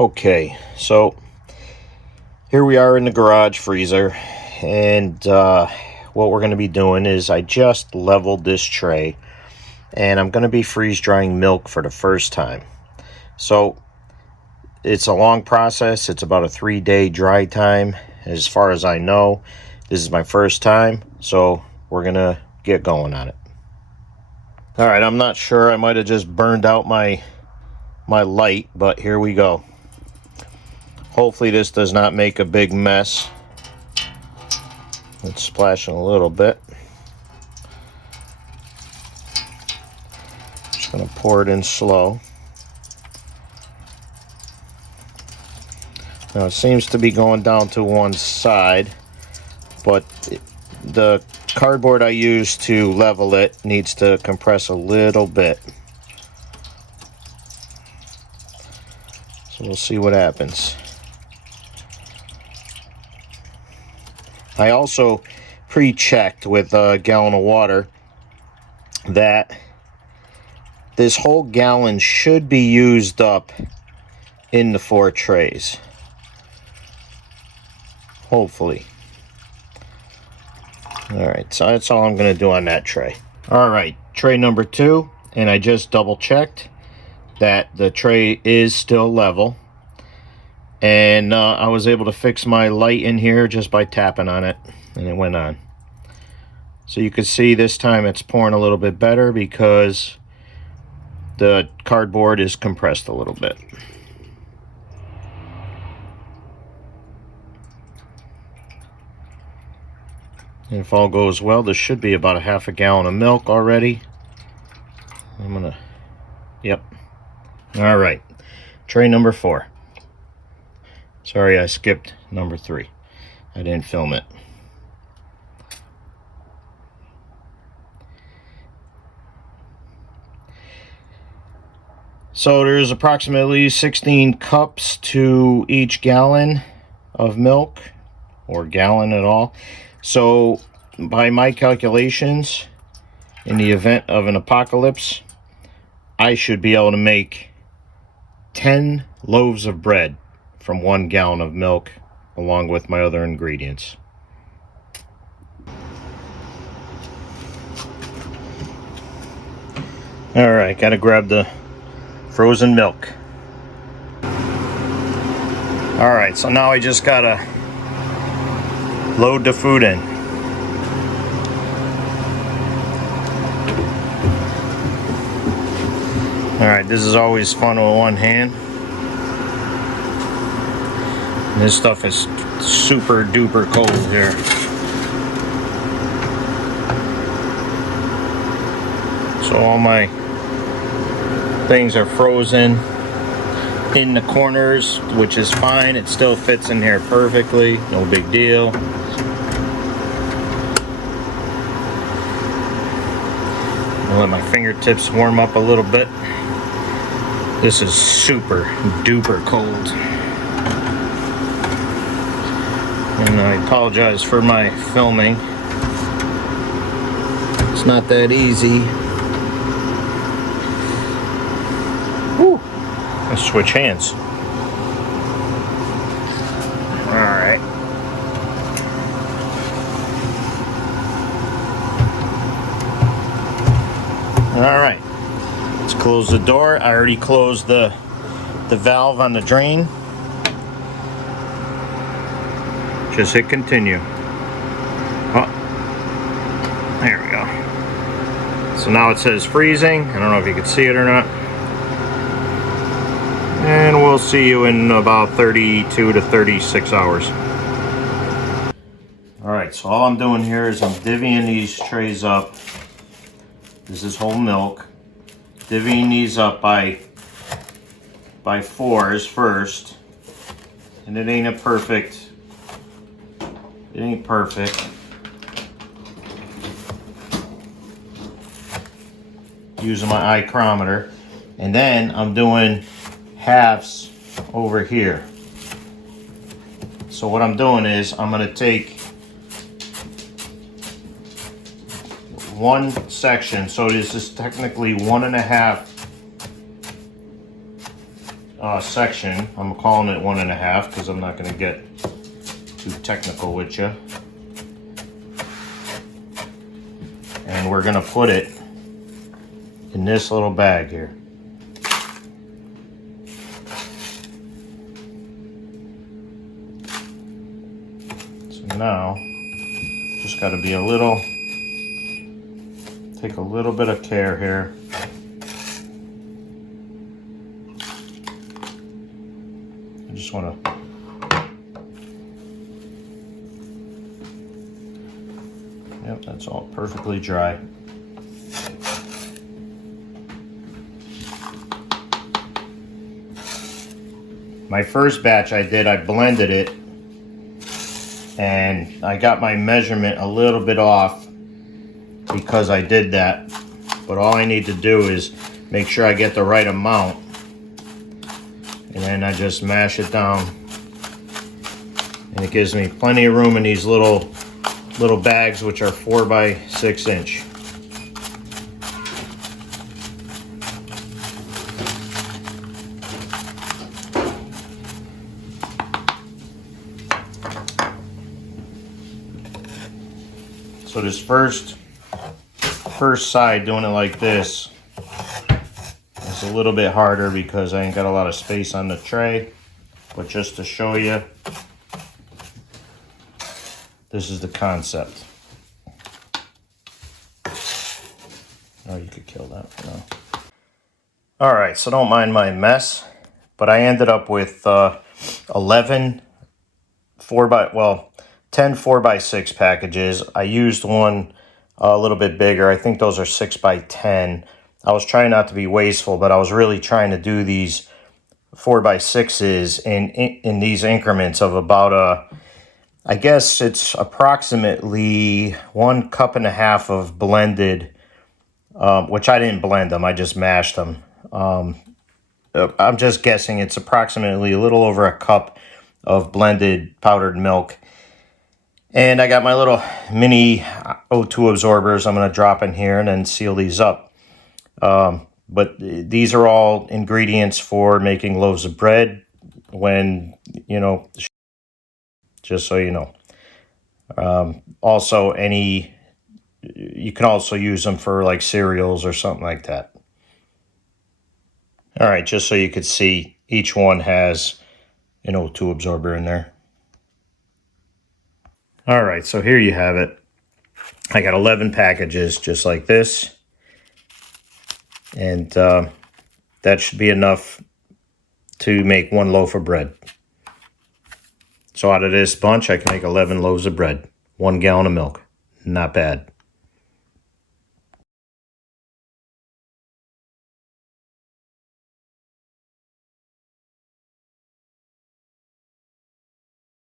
Okay, so here we are in the garage freezer, and what we're going to be doing is I just leveled this tray, and I'm going to be freeze drying milk for the first time. So it's a long process. It's about a 3-day dry time as far as I know. This is my first time, so we're going to get going on it. All right, I'm not sure. I might have just burned out my light, but here we go. Hopefully this does not make a big mess. It's splashing a little bit. Just going to pour it in slow. Now it seems to be going down to one side, but the cardboard I used to level it needs to compress a little bit. So we'll see what happens. I also pre-checked with a gallon of water that this whole gallon should be used up in the 4 trays. Hopefully. Alright, so that's all I'm going to do on that tray. Alright, tray number 2, and I just double checked that the tray is still level. And I was able to fix my light in here just by tapping on it, and it went on. So you can see this time it's pouring a little bit better because the cardboard is compressed a little bit. And if all goes well, this should be about a half a gallon of milk already. Yep. All right, tray number 4. Sorry, I skipped number 3. I didn't film it. So there's approximately 16 cups to each gallon of milk, or gallon at all. So by my calculations, in the event of an apocalypse, I should be able to make 10 loaves of bread from 1 gallon of milk, along with my other ingredients. All right, gotta grab the frozen milk. All right, so now I just gotta load the food in. All right, this is always fun with one hand. This stuff is super duper cold here. So all my things are frozen in the corners, which is fine. It still fits in here perfectly, no big deal. I'll let my fingertips warm up a little bit. This is super duper cold. And I apologize for my filming. It's not that easy. Whew. Let's switch hands. Alright. Alright. Let's close the door. I already closed the valve on the drain. Just hit continue. Oh, there we go. So now it says freezing. I don't know if you can see it or not. And we'll see you in about 32 to 36 hours. Alright, so all I'm doing here is I'm divvying these trays up. This is whole milk. Divvying these up by 4s first. And it ain't perfect. It ain't perfect. Using my micrometer. And then I'm doing halves over here. So what I'm doing is I'm going to take one section. So this is technically 1.5 section. I'm calling it 1.5 because I'm not going to get too technical with you. And we're going to put it in this little bag here. So now, just got to be take a little bit of care here. I just want to Yep, that's all perfectly dry. My first batch I blended it, and I got my measurement a little bit off because I did that. But all I need to do is make sure I get the right amount, and then I just mash it down. And it gives me plenty of room in these little bags, which are 4 by 6 inch. So this first side, doing it like this, is a little bit harder because I ain't got a lot of space on the tray. But just to show you, this is the concept. Oh, you could kill that for now. All right, so don't mind my mess, but I ended up with 10 4 by 6 packages. I used one a little bit bigger. I think those are 6 by 10. I was trying not to be wasteful, but I was really trying to do these 4 by 6s in these increments of about I guess it's approximately 1.5 cups of blended, which I didn't blend them, I just mashed them. I'm just guessing it's approximately a little over a cup of blended powdered milk. And I got my little mini O2 absorbers I'm going to drop in here and then seal these up. But these are all ingredients for making loaves of bread when, just so you know. Also, you can also use them for like cereals or something like that. All right, just so you could see, each one has an O2 absorber in there. All right, so here you have it. I got 11 packages just like this. And that should be enough to make 1 loaf of bread. So out of this bunch, I can make 11 loaves of bread, 1 gallon of milk. Not bad.